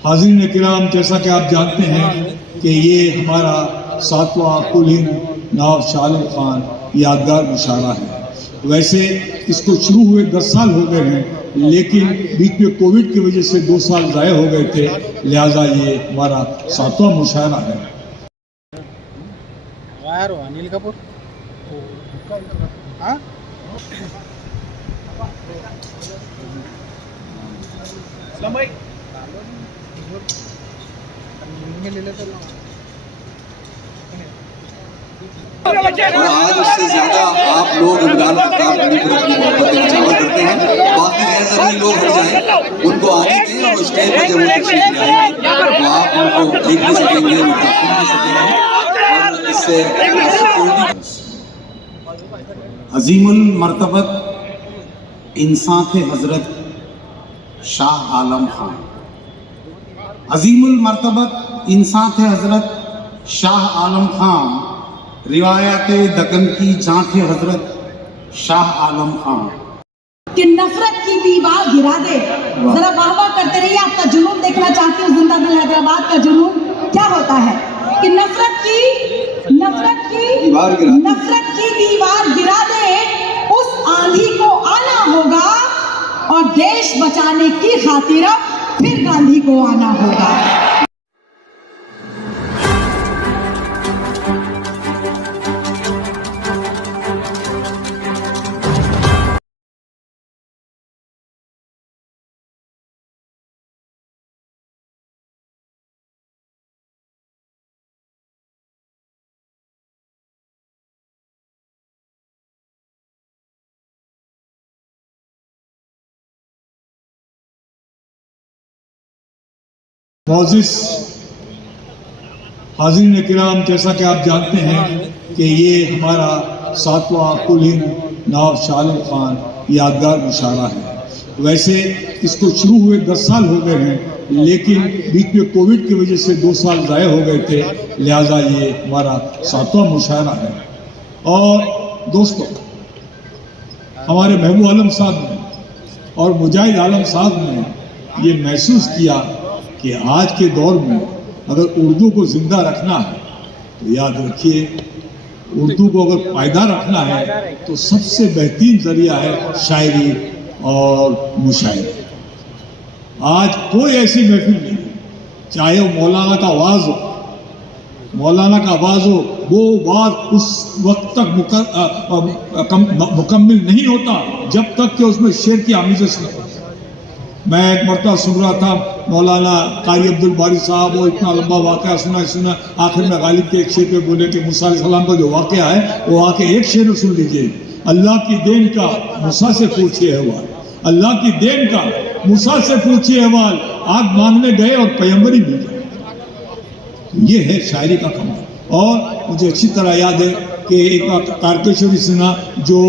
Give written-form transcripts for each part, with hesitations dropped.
हाज़रीन किराम, जैसा कि आप जानते हैं कि ये हमारा 7वां कुल-हिंद नवाब शाह आलम खान यादगार मुशायरा है। वैसे इसको शुरू हुए 10 साल हो गए हैं, लेकिन बीच में कोविड की वजह से 2 साल ज़ाया हो गए थे, लिहाजा ये हमारा 7वां मुशायरा है। अनिल कपूर हाँ और आज उससे ज्यादा आप लोग इमरान खान बनी पर अपनी मोहब्बत इजाफा करते हैं। बाकी गैर जरूरी लोग हट जाएं, उनको आने दें और स्टेज पर जब वो तशरीफ लाएंगे तो आप उनको देख भी सकेंगे, उनका सुन भी सकेंगे और इससे अजीमुल मर्तबत इंसान थे हजरत शाह आलम खान। अजीमुल मर्तबत इंसान थे हजरत शाह आलम खान। रिवायात दकन की जांच है हजरत शाह आलम खान। कि नफरत की दीवार गिरा दे। जरा वाह वाह करते रहिए, आपका जुनून देखना चाहती हूँ। जिंदा दिल हैदराबाद का जुनून क्या होता है कि नफरत की दीवार गिरा दे। उस आंधी को आना होगा और देश बचाने की खातिर फिर गांधी को आना होगा। मौजिस हाज़रीन किराम, जैसा कि आप जानते हैं कि ये हमारा 7वां कुल-हिंद नवाब शाह आलम खान यादगार मुशायरा है। वैसे इसको शुरू हुए 10 साल हो गए हैं, लेकिन बीच में कोविड की वजह से 2 साल ज़ाया हो गए थे, लिहाजा ये हमारा 7वां मुशायरा है। और दोस्तों, हमारे महबूब आलम साहब ने और मुजाहिद आलम साहब ने ये महसूस किया कि आज के दौर में अगर उर्दू को ज़िंदा रखना है तो याद रखिए, उर्दू को अगर पायदार रखना है तो सबसे बेहतरीन ज़रिया है शायरी और मुशायरे। आज कोई ऐसी महफिल नहीं, चाहे वो मौलाना का आवाज़ हो, वो बात उस वक्त तक मुकम्मिल नहीं होता जब तक कि उसमें शेर की आमिज़श न हो। मैं एक मरतबा सुन रहा था, मौलाना कारी अब्दुल बारी साहब, वो इतना लंबा वाक़या सुना, आखिर में गालिब के एक शेर पे बोले कि मूसा अलैहिस्सलाम का जो वाक़या है वो आके एक शेर में सुन लीजिए। अल्लाह की देन का मूसा से पूछिए अहवाल, अल्लाह की देन का मूसा से पूछिए अहवाल, आग मांगने गए और पैगंबरी मिल गए। ये है शायरी का कमाल। और मुझे अच्छी तरह याद है कि एक बार तारकेश्वरी सिन्हा जो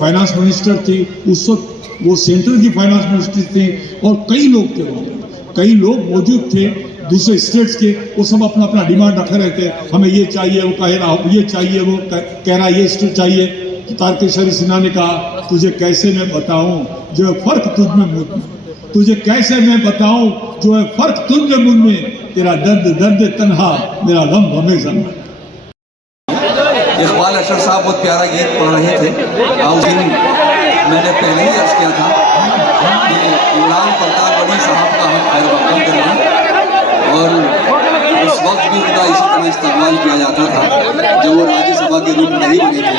फाइनेंस मिनिस्टर थी, उस वक्त वो सेंट्रल की फाइनेंस मिनिस्ट्री थी और कई लोग थे, कई लोग मौजूद थे दूसरे स्टेट्स के। वो सब अपना अपना डिमांड रखे रहे थे, हमें ये चाहिए, वो कह रहा ये चाहिए, वो कह रहा ये स्टेट चाहिए। तो तारकेश्वरी सिन्हा ने कहा, तुझे कैसे मैं बताऊं जो है फ़र्क तुझ में मुझ में, तुझे कैसे मैं बताऊं जो है फ़र्क तुझ में मुझ में, तेरा दर्द तन्हा, मेरा गम गमे ज़मा। इकबाल अशर साहब बहुत प्यारा गीत पढ़ रहे थे। उस दिन मैंने पहले ही अर्ज किया था कि इमरान प्रताप बड़ी साहब का हम खैर मक़दम कर रहे हैं और उस वक्त भी उनका इसी तरह इस्तेमाल किया जाता था जब वो राज्यसभा के रूप नहीं बने थे।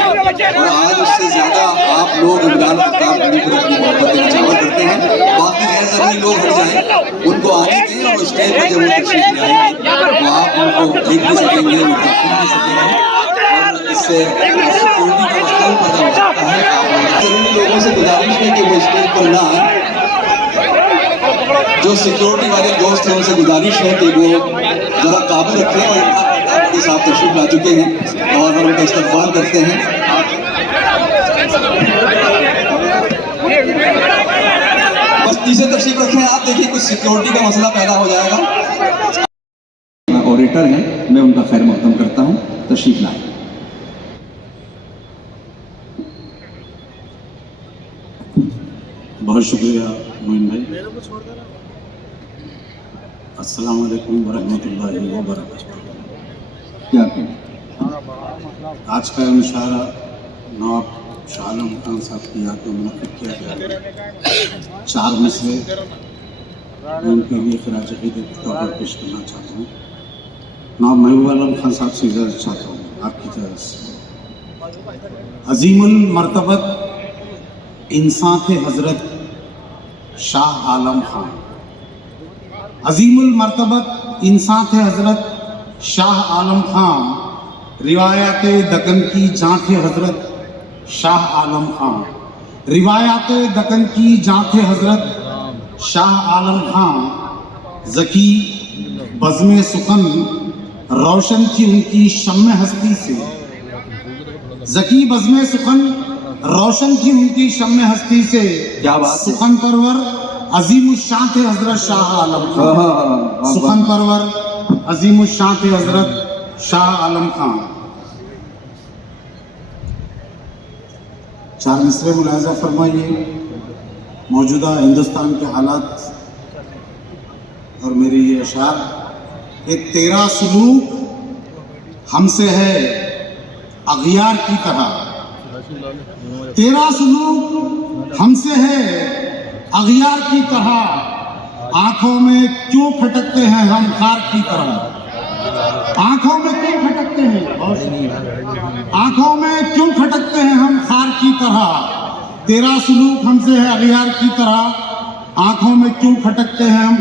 और आज उससे ज़्यादा आप लोग इमरान प्रताप बनी पर अपनी मोहब्बत इजाफा करते हैं। बाकी गैर जरूरी लोग हट जाएं, उनको आने दें और स्टेज पर जब वो तशरीफ लाएंगे तो आप उनको देख भी सकेंगे, उनका सुन भी सकेंगे और इससे सिक्योरिटी का मसला भी पैदा हो सकता है। आप जरूरी लोगों से गुजारिश है कि वो स्टेज पर ना आए। जो सिक्योरिटी वाले दोस्त हैं उनसे गुजारिश है कि वो जरा काबू रखें। और बड़ी साहब तशरीफ ला चुके हैं और हम उनका इस्तकबाल करते हैं। बस चीजें तशरीफ रखें, आप देखिए कुछ सिक्योरिटी का मसला पैदा हो जाएगा। ऑडिटर हैं, मैं उनका खैर मक़दम करता हूँ, तशरीफ लाएं। बहुत शुक्रिया मोइन भाई। अस्सलाम वालेकुम वरहमतुल्लाहि वबरकातुहू। क्या कहें? आज का मुशायरा नवाब शाह आलम खान साहब की याद में मुनक़िद किया गया है। 4 मिसरे मैं उनके लिए खिराज अक़ीदत के तौर पर पेश करना चाहता हूँ। नवाब महबूब आलम खान साहब से इजाज़त चाहता हूँ आपकी तरफ से। अज़ीमुल मर्तबत इंसान थे हज़रत शाह आलम खान। अज़ीमुल मर्तबत इंसान थे हज़रत शाह आलम खान। रिवायात दक्कन की जाँ थे हज़रत शाह आलम खान। रिवायात दक्कन की जाँ थे हज़रत शाह आलम खान। ज़की बज़्म सुखन रोशन थी उनकी शम्म हस्ती से। ज़की बज़्म सुखन रोशन थी उनकी शम्म हस्ती से। क्या बात है? सुखन परवर अजीम शान थे हज़रत शाह आलम खान। सुखन परवर अजीम शान थे हज़रत शाह आलम खान। 4 मिसरे मुलाहज़ा फरमाइए। मौजूदा हिंदुस्तान के हालात और मेरे ये अशार कि तेरा सलूक हमसे है अगियार की तरह। तेरा सलूक हमसे है अगियार की तरह। आंखों में क्यों खटकते हैं हम खार की तरह। आंखों में क्यों खटकते हैं, आंखों में क्यों खटकते हैं हम खार की तरह। तेरा सलूक हमसे है अगियार की तरह। आंखों में क्यों खटकते हैं हम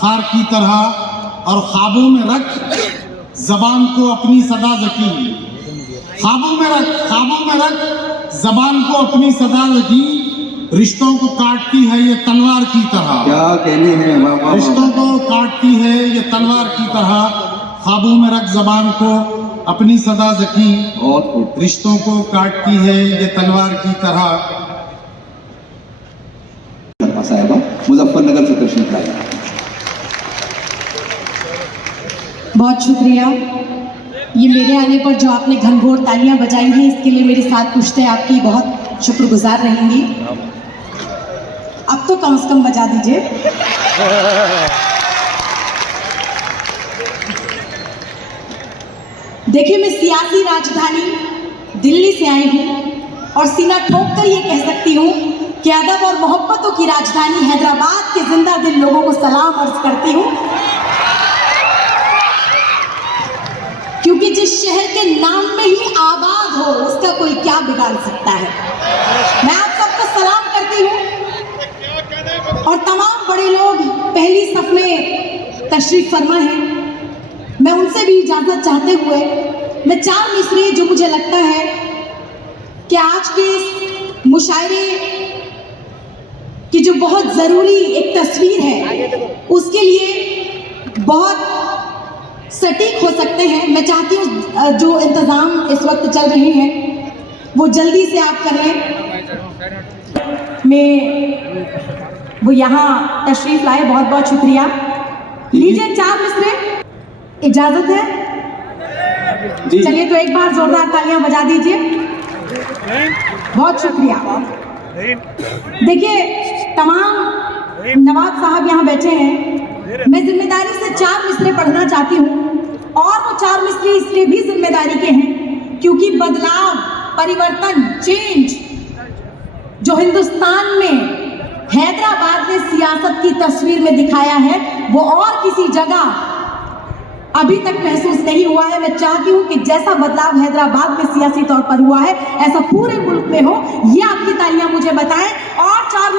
खार की तरह। और ख्वाबों में रख जबान को अपनी सदा ज़की। ख्वाबों में रख जबान को अपनी सदा ज़की। रिश्तों को काटती है ये तलवार की तरह। क्या कहने हैं? वाह, वाह, वाह। रिश्तों को काटती है ये तलवार की तरह। ख्वाबों में रख जबान को अपनी सदा ज़की। बहुत खूब। रिश्तों को काटती है ये तलवार की तरह। साहिबा मुजफ्फरनगर से तशरीफ लाई। बहुत शुक्रिया। ये मेरे आने पर जो आपने घनघोर तालियां बजाई हैं इसके लिए मेरी साथ पुश्ते आपकी बहुत शुक्रगुजार रहेंगी। अब तो कम से कम बजा दीजिए। देखिए, मैं सियासी राजधानी दिल्ली से आई हूँ और सीना ठोक कर ये कह सकती हूँ कि अदब और मोहब्बतों की राजधानी हैदराबाद के जिंदा दिल लोगों को सलाम अर्ज करती हूँ, क्योंकि जिस शहर के नाम में ही आबाद हो उसका कोई क्या बिगाड़ सकता है। मैं आप सबको सलाम करती हूँ और तमाम बड़े लोग पहली सफ में तशरीफ फरमा हैं। मैं उनसे भी इजाजत चाहते हुए मैं 4 मिसरे जो मुझे लगता है कि आज के इस मुशायरे की जो बहुत ज़रूरी एक तस्वीर है उसके लिए बहुत सटीक हो सकते हैं। मैं चाहती हूँ जो इंतज़ाम इस वक्त चल रहे हैं वो जल्दी से आप कर लें। मैं वो यहाँ तशरीफ़ लाए, बहुत बहुत शुक्रिया। लीजिए 4 मिसरे, इजाज़त है? चलिए तो एक बार जोरदार तालियां बजा दीजिए। बहुत शुक्रिया। देखिए, तमाम नवाब साहब यहाँ बैठे हैं। मैं जिम्मेदारी से 4 मिसरे पढ़ना चाहती हूँ और वो 4 मिसरे इसलिए भी जिम्मेदारी के हैं क्योंकि बदलाव, परिवर्तन, चेंज जो हिंदुस्तान में हैदराबाद ने सियासत की तस्वीर में दिखाया है वो और किसी जगह अभी तक महसूस नहीं हुआ है। मैं चाहती हूँ कि जैसा बदलाव हैदराबाद में सियासी तौर पर हुआ है ऐसा पूरे मुल्क में हो। ये आपकी तालियां मुझे बताएं। और 4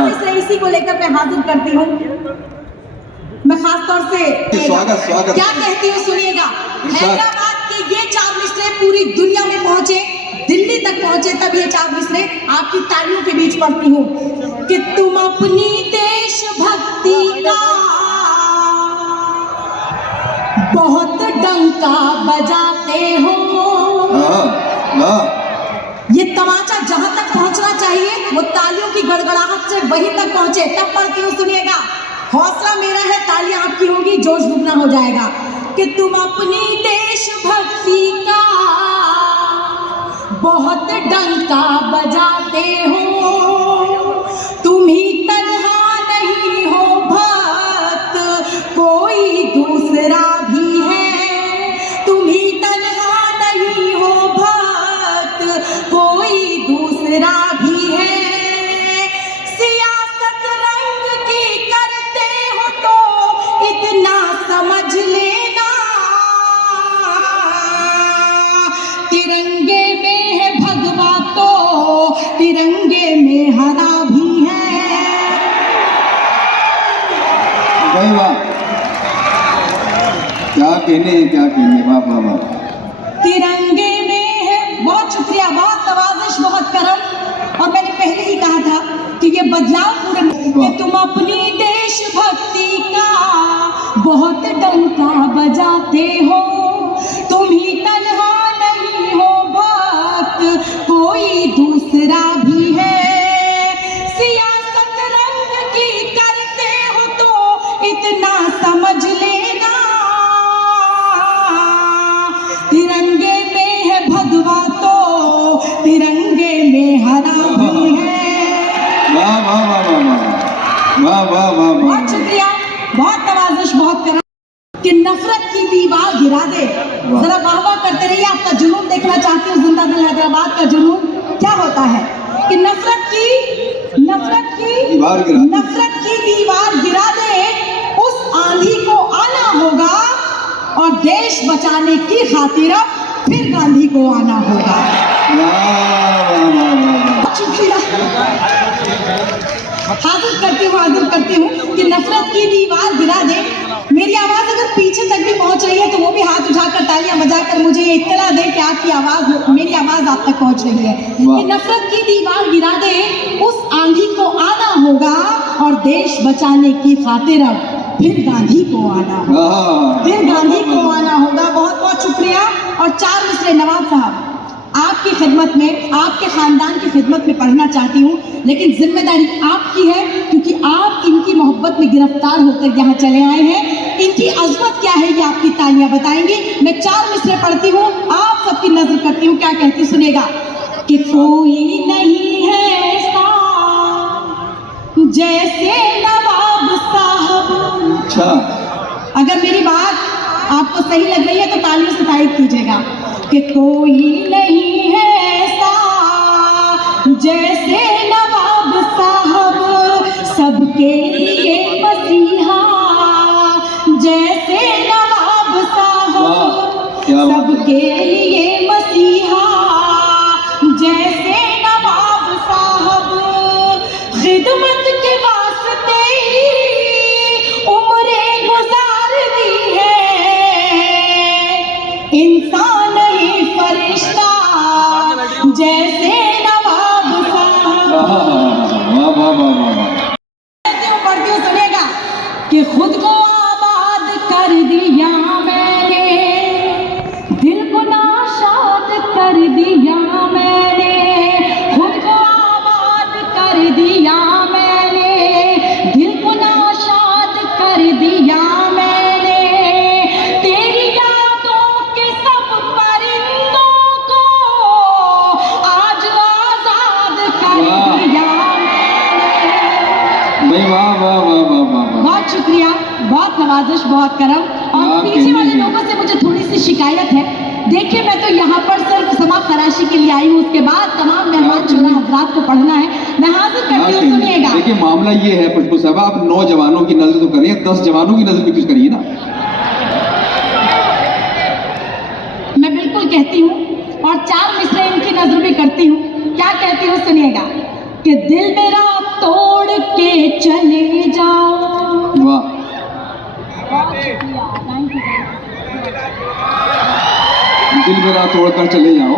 मिसरे इसी को लेकर मैं हाजिर करती हूँ। मैं खास तौर से स्वागत क्या कहती हूँ सुनिएगा। हैदराबाद के ये 4 मिसरे पूरी दुनिया में पहुंचे, दिल्ली तक पहुंचे, तब ये 4 मिसरे आपकी तालियों के बीच पढ़ती हूँ कि तुम अपनी देशभक्ति का बहुत डंका बजाते हो। ये तमाचा जहां तक पहुंचना चाहिए वो तालियों की गड़गड़ाहट से वहीं तक पहुंचे। तब पढ़ती हूँ सुनिएगा। हौसला मेरा है, तालियां आपकी होगी, जोश दुगना हो जाएगा कि तुम अपनी देशभक्ति का बहुत डंका बजाते हो। तुम ही तन्हा नहीं कहने हैं, क्या कहने। वाह वाह वाह। तिरंगे में है, बहुत शुक्रिया, बहुत नवाजिश, बहुत करम। और मैंने पहले ही कहा था कि ये बदलाव पूरे कि तुम अपनी देशभक्ति का बहुत डंका बजाते हो, तुम ही तन्हा नहीं हो भक्त, कोई दूसरा भी है। सियासत रंग की करते हो तो इतना समझ लेना, तिरंगे में है भगवा तो तिरंगे में हरा भी है। वाह वाह वाह वाह वाह वाह वाह वाह। बहुत शुक्रिया, बहुत नवाजिश, बहुत करम। कि नफरत की दीवार गिरा दे, जरा वाह वाह करते रहिए। आपका जुनून देखना चाहती हूँ, जिंदा दिल हैदराबाद का जुनून क्या होता है कि नफरत की दीवार गिरा दे, उस आंधी को आना होगा और देश बचाने की खातिर फिर गांधी को आना होगा। शुक्रिया, हाजिर करती हूँ कि नफरत की दीवार गिरा दे। मेरी आवाज अगर पीछे तक भी पहुंच रही है तो वो भी हाथ उठाकर तालियां बजाकर मुझे ये इत्तला दे कि आपकी आवाज, मेरी आवाज आप तक पहुंच रही है। कि नफरत की दीवार गिरा दे, उस आंधी को आना होगा और देश बचाने की खातिर फिर गांधी को आना होगा, फिर गांधी को आना होगा। बहुत बहुत शुक्रिया। और 4 मिसरे नवाब साहब आपकी खिदमत में, आपके खानदान की खिदमत में पढ़ना चाहती हूँ, लेकिन जिम्मेदारी आपकी है क्योंकि आप इनकी मोहब्बत में गिरफ्तार होकर यहाँ चले आए हैं। इनकी अजमत क्या है ये आपकी तालियां बताएंगी। मैं 4 मिसरे पढ़ती हूँ, आप सबकी नजर करती हूँ, क्या कहती सुनेगा। कि कोई नहीं है ऐसा जैसे नवाब साहब। अच्छा, अगर मेरी बात आपको सही लग रही है तो तालियों से तारीफ कीजिएगा। कि कोई नहीं है ऐसा जैसे नवाब साहब, सबके लिए मसीहा जैसे नवाब साहब, सबके लिए मसीहा जैसे नवाब साहब, खिदमत के वास्ते उम्रें गुजार दी है, इंसान ही फरिश्ता जैसे नवाब साहब। पढ़ती हूँ सुनेगा। कि खुद को आबाद कर दिया मैंने, दिल को नाशाद कर दिया मैंने, खुद को आबाद कर दिया मैंने, दिल को नाशाद कर दिया मैंने, तेरी यादों के सब परिंदों को आज आजाद कर दिया मैंने। वाह वाह वाह वाह वाह। बहुत शुक्रिया, बहुत नवाजिश, बहुत करम। और पीछे वाले लोगों से मुझे थोड़ी सी शिकायत है। देखिए, मैं तो यहाँ पर सिर्फ समा खराशी के लिए आई हूँ, उसके बाद तमाम मेहमान चुना हजरात को पढ़ना है। मैं हाजिर करती हूँ, सुनिएगा। देखिए, मामला ये है खुशबू साहब, आप 9 जवानों की नजर तो करिए, 10 जवानों की नजर भी कुछ करिए ना। मैं बिल्कुल कहती हूँ और 4 मिसरे इनकी नजर भी करती हूँ। क्या कहती हूँ सुनिएगा। कि दिल मेरा तोड़ के चले जाओ। वाह, दिल मेरा तोड़कर चले जाओ।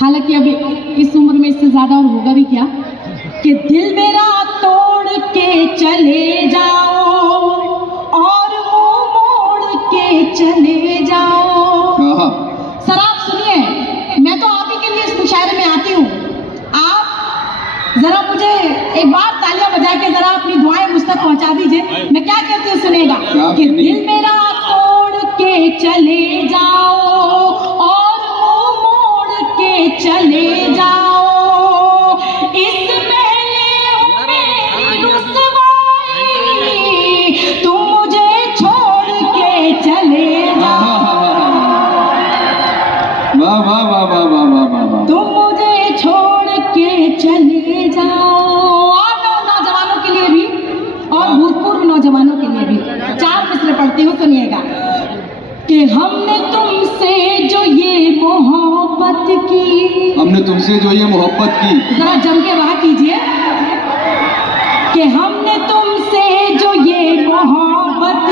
हालांकि अभी इस उम्र में इससे ज्यादा और होगा भी क्या। कि दिल मेरा तोड़ के चले जाओ और मुंह मोड़ के चले जाओ। सर आप सुनिए, मैं तो आप ही के लिए इस मुशायरे में आती हूँ। आप जरा मुझे एक बार तालियां बजा के जरा अपनी दुआएं मुझ तक पहुंचा दीजिए। मैं क्या कहती हूँ सुनेगा। कि दिल मेरा तोड़ के चले जाओ और मुंह मोड़ के चले जाओ, इस मेले में रुसवाई तुम मुझे छोड़ के चले जाओ। वाह वाह वाह वाह वाह वाह वाह वाह। तुम मुझे छोड़ के चले जाओ। और नौजवानों के लिए भी और भूतपूर्व नौजवानों के लिए भी 4 मिसरे पढ़ती हूँ, सुनिएगा। कि हमने तुमसे जो ये मोहब्बत की, हमने तुमसे जो ये मोहब्बत की, जरा जम के वाह कीजिए। कि हमने तुमसे जो ये मोहब्बत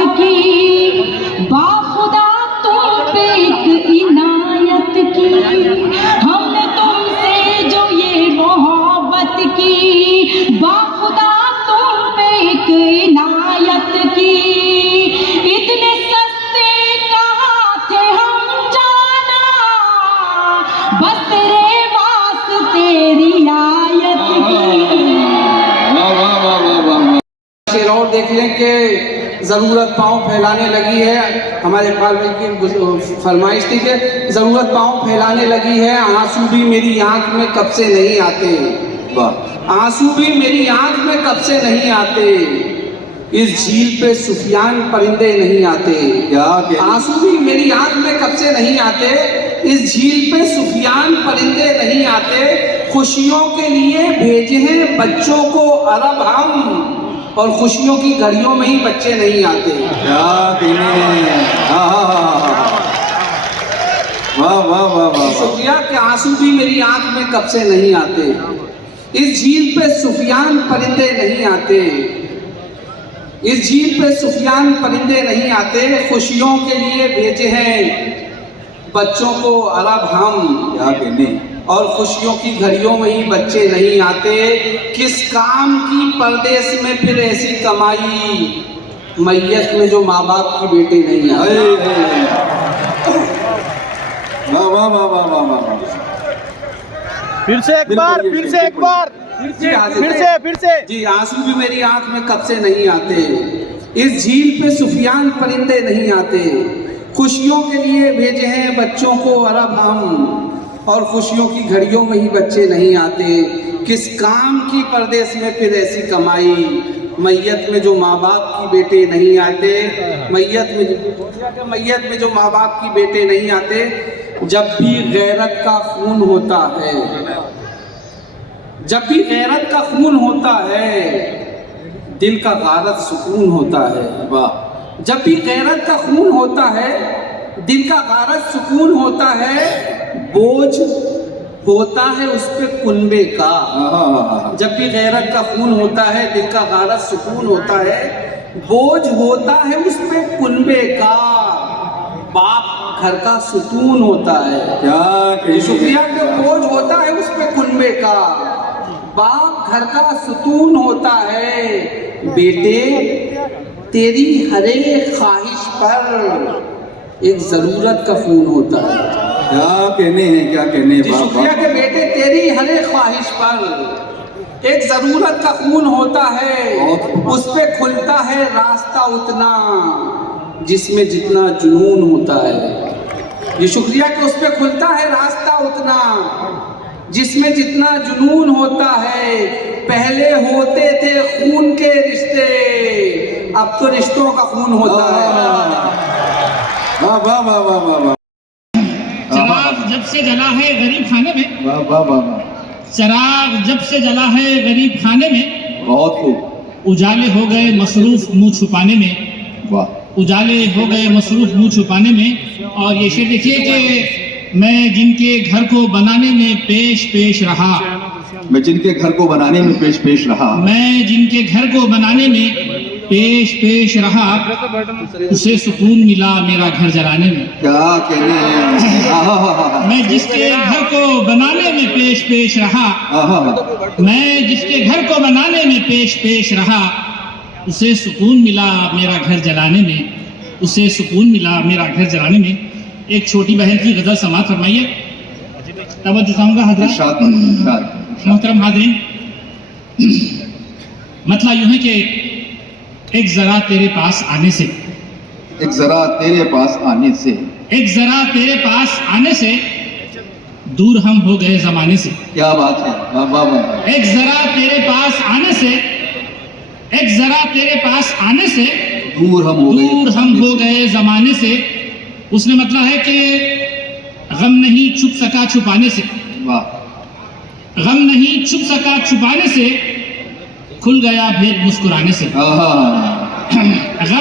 वाह खुदा तुम पे एक इनायत की, इतने सस्ते कहाँ थे हम जाना, बस तेरे वास्ते रियायत की। शेर और देख लें कि ज़रूरत पाँव फैलाने लगी है। हमारे इकबाल भाई की फरमाइश थी कि ज़रूरत पाँव फैलाने लगी है, आंसू भी मेरी आंख में कब से नहीं आते, आंसू भी मेरी आंख में कब से नहीं आते, इस झील पे सुफियान परिंदे नहीं आते। आंसू भी मेरी आंख में कब से नहीं आते, इस झील पे सुफियान परिंदे नहीं आते, खुशियों के लिए भेजे हैं बच्चों को अरब हम, और खुशियों की घड़ियों में ही बच्चे नहीं आते। शुक्रिया कि आंसू भी मेरी आंख में कब से नहीं आते, इस झील पे सुफियान परिंदे नहीं आते, इस झील पे सुफियान परिंदे नहीं आते, खुशियों के लिए भेजे हैं बच्चों को अरब हम, और खुशियों की घड़ियों में ही बच्चे नहीं आते, किस काम की परदेश में फिर ऐसी कमाई, मैयत में जो माँ बाप की बेटे नहीं आते। फिर से एक बार जी, आंसू भी मेरी आंख में कब से नहीं आते, इस झील पे सुफियान परिंदे नहीं आते, खुशियों के लिए भेजे हैं बच्चों को अरब हम, और खुशियों की घड़ियों में ही बच्चे नहीं आते, किस काम की परदेश में फिर ऐसी कमाई, मैयत में जो माँ बाप की बेटे नहीं आते, मैयत में जो माँ बाप की बेटे नहीं आते। जब भी गैरत का खून होता है, जब भी गैरत का खून होता है, दिल का गारत सुकून होता है। वाह, जब भी गैरत का खून होता है, दिल का गारत सुकून होता है, बोझ होता है उस पे कुनबे का। जब भी गैरत का खून होता है, दिल का गारत सुकून होता है, बोझ होता है उस पे कुनबे का, बाप घर का सुकून होता है। क्या शुक्रिया के बोझ होता है उस पे कुनबे का, बाप घर का सुकून होता है, बेटे तेरी हर एक ख्वाहिश पर एक जरूरत का खून होता है। क्या कहने हैं, क्या कहने हैं। शुक्रिया के बेटे तेरी हर एक ख्वाहिश पर एक जरूरत का खून होता है, उस पे खुलता है रास्ता उतना जिसमें जितना जुनून होता है। ये शुक्रिया कि उस पे खुलता है रास्ता उतना जिसमें जितना जुनून होता है। पहले होते थे खून के रिश्ते, अब तो रिश्तों का खून होता है। वाह वाह वाह वाह वाह। चराग जब से जला है गरीब खाने में, वाह वाह वाह। चराग जब से जला है गरीब खाने में, बहुत खूब। उजाले हो गए मसरूफ मुंह छुपाने में, वाह, उजाले हो गए मसरूफ मुंह छुपाने में। और ये शेर देखिए कि मैं जिनके घर को बनाने में पेश रहा, मैं जिनके घर को बनाने में पेश रहा, मैं जिनके घर को बनाने में पेश रहा, उसे सुकून मिला मेरा घर जलाने में। क्या कहने हैं। मैं जिसके घर को बनाने में पेश रहा, मैं जिसके घर को बनाने में पेश रहा, उसे सुकून मिला मेरा घर जलाने में, उसे सुकून मिला मेरा घर जलाने में। एक छोटी बहन की गजल समाअत फरमाइए। तवज्जो चाहूंगा हज़रात, मोहतरम हाज़रीन। मतलब यूं है कि एक जरा तेरे पास आने से, एक जरा तेरे पास आने से, एक जरा तेरे पास आने से दूर हम हो गए जमाने से। क्या बात है। वाह वाह वाह। एक जरा तेरे पास आने से, एक जरा तेरे पास आने से दूर हम हो गए जमाने से। उसने मतलब है कि गम नहीं छुप सका छुपाने से, वाह, गम नहीं छुप सका छुपाने से, खुल गया भेद मुस्कुराने से। गम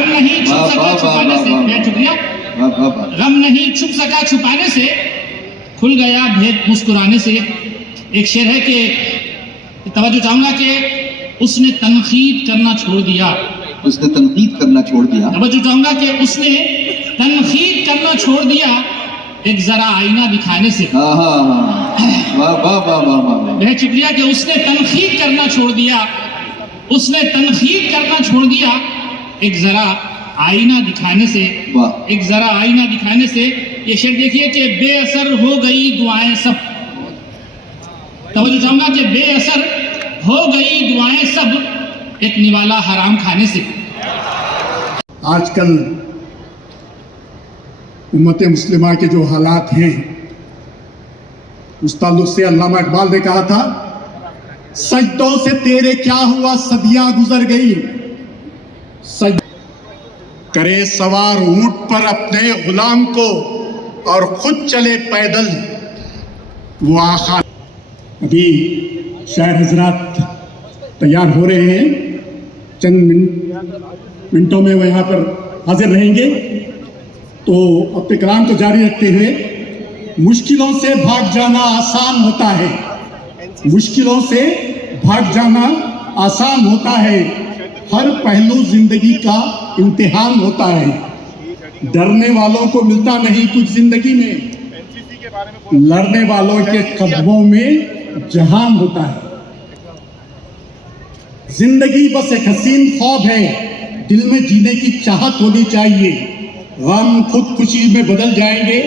नहीं छुप सका छुपाने से, शुक्रिया। गम नहीं छुप सका छुपाने से, खुल गया भेद मुस्कुराने से। एक शेर है कि तवज्जो चाहूंगा कि उसने तनकीद करना छोड़ दिया, उसने तनकीद करना छोड़ दिया। तवज्जो चाहूंगा कि उसने तनकीद करना छोड़ दिया, एक जरा आईना दिखाने से। वाह वाह वाह वाह वाह। बेहद शुक्रिया कि उसने तनकीद करना छोड़ दिया, उसने तनकीद करना छोड़ दिया एक जरा आईना दिखाने से। वाह। एक जरा आईना दिखाने से। ये शेर देखिए कि बेअसर हो गई दुआएं सब। तवज्जो चाहूंगा कि बेअसर हो गई दुआएं सब एक निवाला हराम खाने से। आजकल उम्मत मुस्लिमा के जो हालात हैं, उस ताल्लुक से अल्लामा इकबाल ने कहा था, सजदों से तेरे क्या हुआ सदियां गुजर गई, सज करे सवार ऊंट पर अपने गुलाम को और खुद चले पैदल वो आखा। अभी शायर हजरात तैयार हो रहे हैं, चंद मिनटों में वो यहाँ पर हाजिर रहेंगे। तो अपने कलाम को जारी रखते हुए, मुश्किलों से भाग जाना आसान होता है, मुश्किलों से भाग जाना आसान होता है, हर पहलू जिंदगी का इम्तिहान होता है, डरने वालों को मिलता नहीं कुछ जिंदगी में, लड़ने वालों के कदमों में जहान होता है। जिंदगी बस एक हसीन ख्वाब है, दिल में जीने की चाहत होनी चाहिए, गम खुद खुशी में बदल जाएंगे,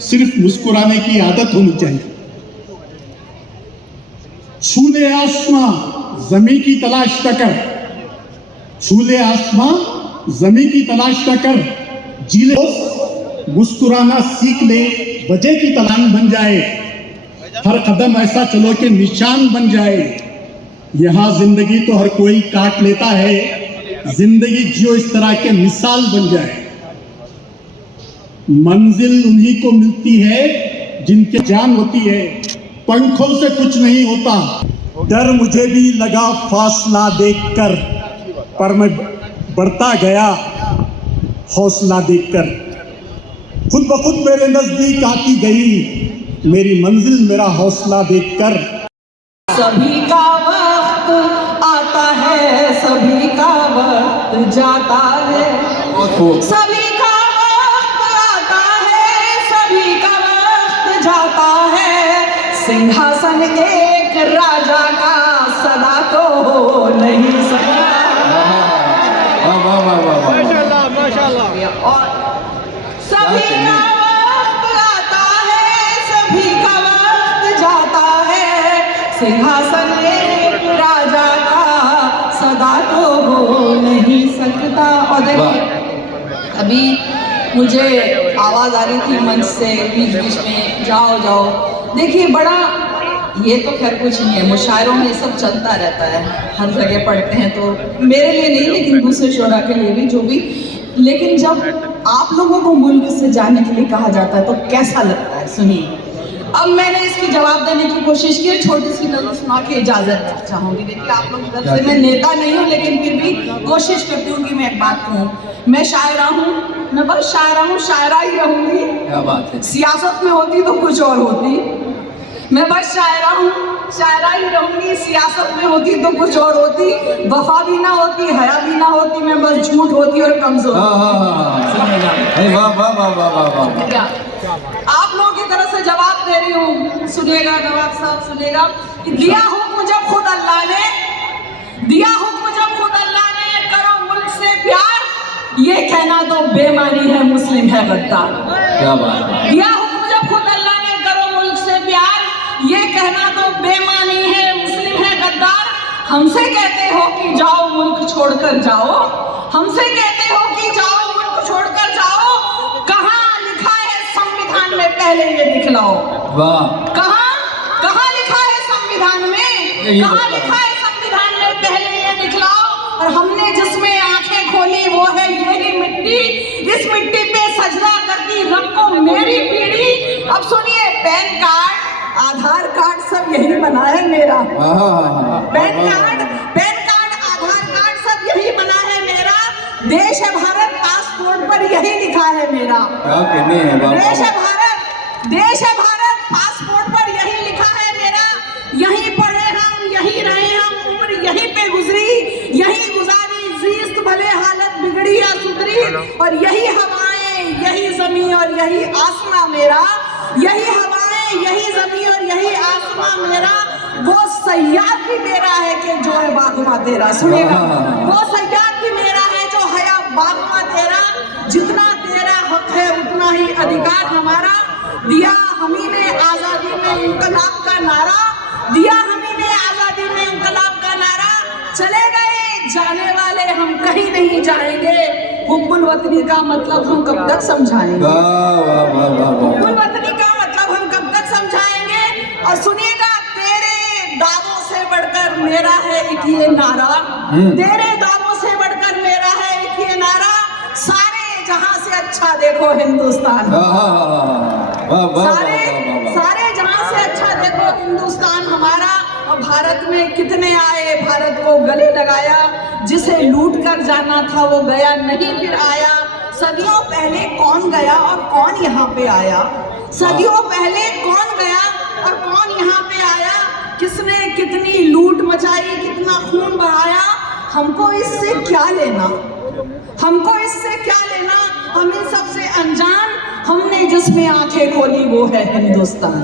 सिर्फ मुस्कुराने की आदत होनी चाहिए। छूले आसमां जमी की तलाश न कर, छूले आसमां जमी की तलाश न कर, जीले मुस्कुराना सीख ले, वजह की तलाश बन जाए, हर कदम ऐसा चलो कि निशान बन जाए। यहाँ जिंदगी तो हर कोई काट लेता है, जिंदगी जियो इस तरह के मिसाल बन जाए। मंजिल उन्हीं को मिलती है जिनके जान होती है, पंखों से कुछ नहीं होता। डर मुझे भी लगा फासला देखकर, पर मैं बढ़ता गया हौसला देखकर, खुद ब खुद मेरे नजदीक आती गई मेरी मंजिल मेरा हौसला देखकर। सभी का वक्त आता है, सभी का वक्त जाता है, सभी का वक्त आता है, सभी का वक्त जाता है, सिंहासन एक राजा का सदा तो हो नहीं सकता। और सभी का वक्त आता है, सभी का वक्त जाता है, सिंहासन एक राजा का सदा तो हो नहीं सकता। और देखिए अभी मुझे आवाज आ रही थी मंच से बीच बीच में, जाओ जाओ। देखिए बड़ा, ये तो खैर कुछ नहीं है, मुशायरों में ये सब चलता रहता है, हर जगह पढ़ते हैं, तो मेरे लिए नहीं लेकिन दूसरे शोरा के लिए भी, जो भी। लेकिन जब आप लोगों को मुल्क से जाने के लिए कहा जाता है तो कैसा लगता है, सुनिए। अब मैंने इसकी जवाब देने की कोशिश की, छोटी सी नज़र सुना के इजाजत चाहूंगी। देखिए आप लोग इधर से, मैं नेता नहीं हूँ लेकिन फिर भी कोशिश करती हूँ कि मैं एक बात कहूँ। मैं शायरा हूँ, मैं बस शायरा हूँ, शायरा ही रहूंगी। क्या बात है। सियासत में होती तो कुछ और होती, मैं बस शायरा हूँ, शायरा ही रहूंगी। सियासत में होती तो कुछ और होती, वफा भी ना होती, हया भी ना होती, मैं बस झूठ होती और कमजोर। क्या आप लोगों की तरफ से जवाब दे रही हूँ, सुनिएगा नवाब साहब, सुनिएगा। दिया हुक्म जब खुद अल्लाह ने, दिया हुक्म जब खुद अल्लाह ने, करो मुल्क से प्यार, ये कहना तो बेमानी है मुस्लिम है गद्दार। क्या बात है। दिया हुक्म जब खुद अल्लाह ने, करो मुल्क से प्यार, ये कहना तो बेमानी है मुस्लिम है गद्दार। हमसे कहते हो कि जाओ मुल्क छोड़कर जाओ, हमसे कहते हो कि जाओ मुल्क छोड़कर जाओ, कहाँ लिखा है संविधान में, पहले ये दिखलाओ। वाह। कहाँ लिखा है संविधान में, कहाँ लिखा है संविधान में, पहले ये दिखलाओ। और हमने जिसमें आंखें खोली वो है यही मिट्टी, इस मिट्टी पे सजदा करती रब को मेरी पीढ़ी। अब सुनिए, पैन कार्ड, आधार कार्ड सब यही बना है मेरा, पैन कार्ड, आधार कार्ड सब यही बना है मेरा, देश है भारत, पासपोर्ट पर यही लिखा है मेरा। क्या कहने हैं बाबा। देश है भारत, देश है भारत, पासपोर्ट पर यही लिखा है मेरा। यहीं पढ़े हम, यहीं रहे हम, उम्र यहीं पे गुजरी, यहीं गुजारी जीस्त, भले हालत बिगड़ी या सुधरी। और यही हवाएं, यही जमीन और यही आसमां मेरा, यही हवाएं, यही जमीन और यही आसमां मेरा। वो सयाद भी मेरा है कि जो है बागमा तेरा। सुनेगा, वो सयाद भी मेरा है जो हया बागमा तेरा। जितना तेरा हक है उतना ही अधिकार हमारा। दिया हमी ने आजादी में इंकलाब का नारा, दिया हमी ने आजादी में इंकलाब का नारा। चले गए जाने वाले हम कहीं नहीं जाएंगे। हुब्बुल वतनी का मतलब हम कब तक समझाएंगे? हुब्बुल वतनी का मतलब हम कब तक समझाएंगे? और सुनिएगा, तेरे दावों से बढ़कर मेरा है एक ये नारा, तेरे दावों से बढ़कर मेरा है एक ये नारा। सारे जहां से अच्छा देखो हिंदुस्तान, सारे जहां से अच्छा देखो हिंदुस्तान हमारा। और भारत में कितने आए, भारत को गले लगाया। जिसे लूट कर जाना था वो गया नहीं फिर आया। सदियों पहले कौन गया और कौन यहाँ पे आया? सदियों पहले कौन गया और कौन यहाँ पे आया? किसने कितनी लूट मचाई, कितना खून बहाया? हमको इससे क्या लेना, हमको इससे क्या लेना? हम इन सबसे अनजान। हमने जिसमें आंखें खोली वो है हिंदुस्तान।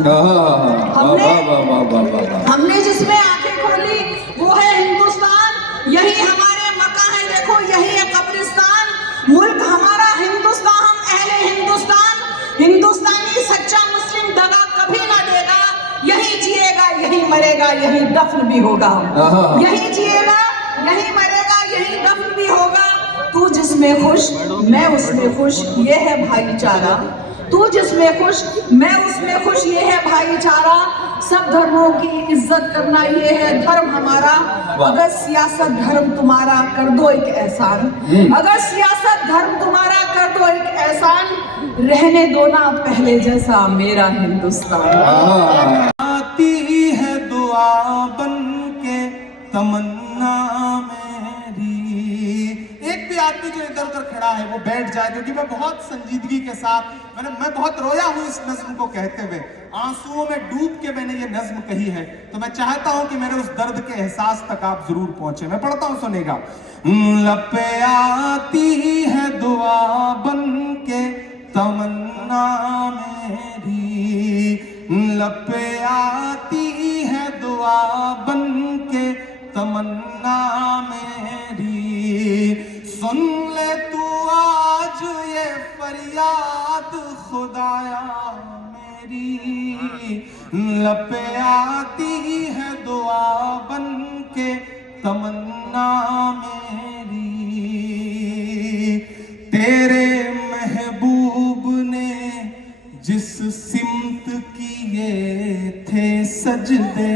हमने जिसमें आंखें खोली वो है हिंदुस्तान। यही हमारे मकान है, देखो यही है कब्रिस्तान। मुल्क हमारा हिंदुस्तान, हम अहले हिंदुस्तान। हिंदुस्तानी सच्चा मुस्लिम दगा कभी ना देगा। यही जिएगा, यही मरेगा, यही दफन भी होगा। यही जिएगा, यही मरेगा, यही दफन भी होगा। तू जिसमें खुश मैं उसमें खुश, ये है भाईचारा। तू जिसमें खुश मैं उसमें खुश, ये है भाईचारा। सब धर्मों की इज्जत करना ये है धर्म हमारा। अगर सियासत धर्म तुम्हारा कर दो एक एहसान, अगर सियासत धर्म तुम्हारा कर दो एक एहसान। रहने दो ना पहले जैसा मेरा हिंदुस्तान। आती है दुआ बन के तमन्ना मेरी। एक भी आदमी जो इधर उधर खड़ा है वो बैठ जाए, क्योंकि मैं बहुत संजीदगी के साथ मैं बहुत रोया हूं इस नज्म को कहते हुए। आंसुओं में डूब के मैंने ये नज्म कही है, तो मैं चाहता हूं कि मेरे उस दर्द के एहसास तक आप जरूर पहुंचे। मैं पढ़ता हूं, सुनेगा। लब पे आती है दुआ बन के तमन्ना मेरी, लब पे आती है दुआ बन के तमन्ना मेरी। सुन ले तू आज ये फरियाद खुदाया मेरी, लब पे आती है दुआ बन के तमन्ना मेरी। तेरे महबूब ने जिस सिमत किए थे सजदे,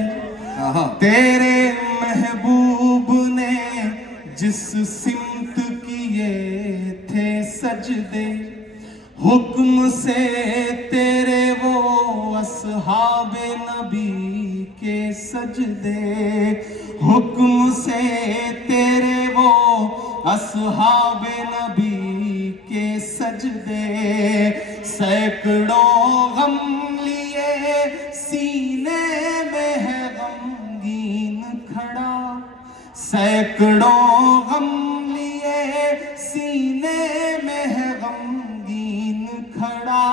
तेरे महबूब ने जिस सिमत किए थे सजदे, हुक्म से तेरे वो असहाबे नबी के सजदे, हुक्म से तेरे वो असहाबे नबी के सजदे। सैकड़ों गम लिए सीने में है गमगीन खड़ा, सैकड़ों गम लिए सीने में है गमगीन खड़ा।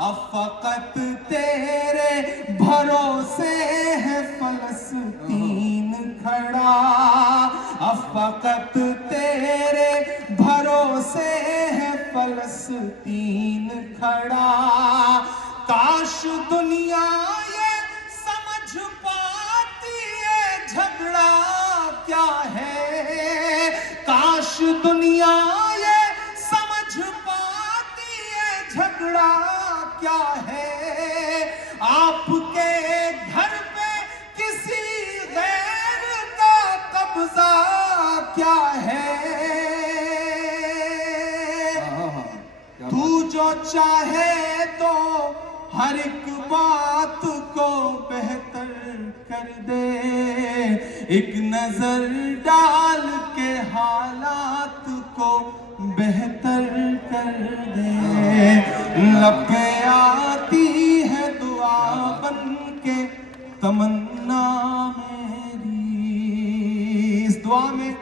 अब फकत तेरे भरोसे है फलस्तीन खड़ा, अब फकत तेरे भरोसे है फलस्तीन खड़ा। काश दुनिया ये समझ पाती है झगड़ा क्या है, काश दुनिया ये समझ पाती है झगड़ा क्या है। आपके घर पे किसी गैर का कब्जा क्या है। तू जो चाहे तो हर एक बात को बेहतर कर दे, एक नजर डाल के हालात को बेहतर कर दे। लब पे आती है दुआ बन के तमन्ना मेरी। इस दुआ में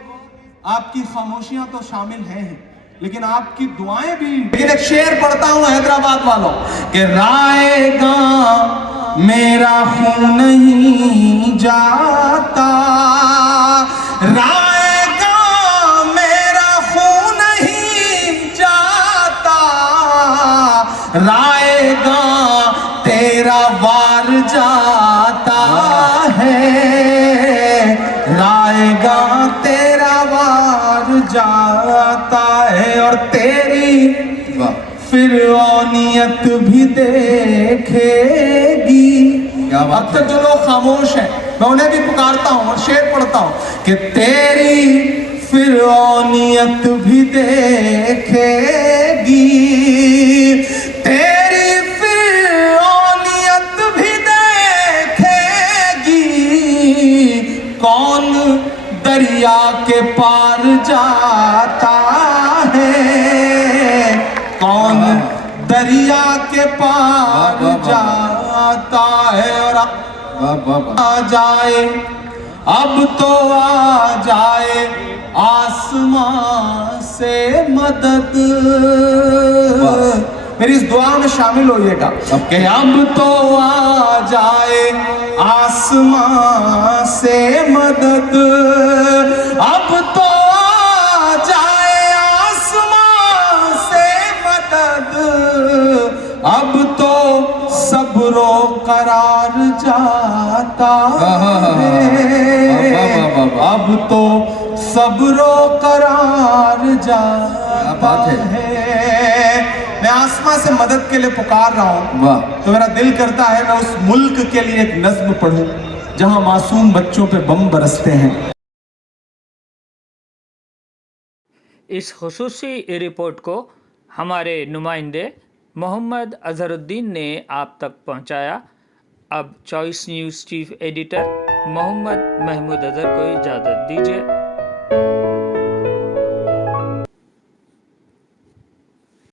आपकी खामोशियां तो शामिल हैं ही, लेकिन आपकी दुआएं भी। लेकिन एक शेर पढ़ता हूं हैदराबाद वालों के, राएगा मेरा खून नहीं जाता, रायगा मेरा खून नहीं जाता, रायगा तेरा वार जाता है, रायगा तेरा वार जाता है, और तेरी फिरौनियत भी देखेगी। अब तक जो लोग खामोश हैं मैं उन्हें भी पुकारता हूं और शेर पढ़ता हूं कि तेरी फिरौनियत भी देखेगी, तेरी फिरौनियत भी देखेगी। कौन दरिया के पार जाता है, कौन दरिया के पार जाता है, और आ जाए अब तो आ जाए आसमां से मदद। मेरी इस दुआ में शामिल होइएगा कि अब तो आ जाए आसमां से मदद, अब तो आ जाए आसमां से मदद, अब तो सब्रो करार जाता है, अब तो सब्रो करार जाता है। मैं आसमां से मदद के लिए पुकार रहा हूं, तो मेरा दिल करता है मैं उस मुल्क के लिए एक नज्म पढ़ूं जहां मासूम बच्चों पे बम बरसते हैं। इस खुसूसी रिपोर्ट को हमारे नुमाइंदे मोहम्मद अजहरुद्दीन ने आप तक पहुंचाया। अब Choice News chief editor Mohammad Mahmood Azhar को इजाज़त दीजिए।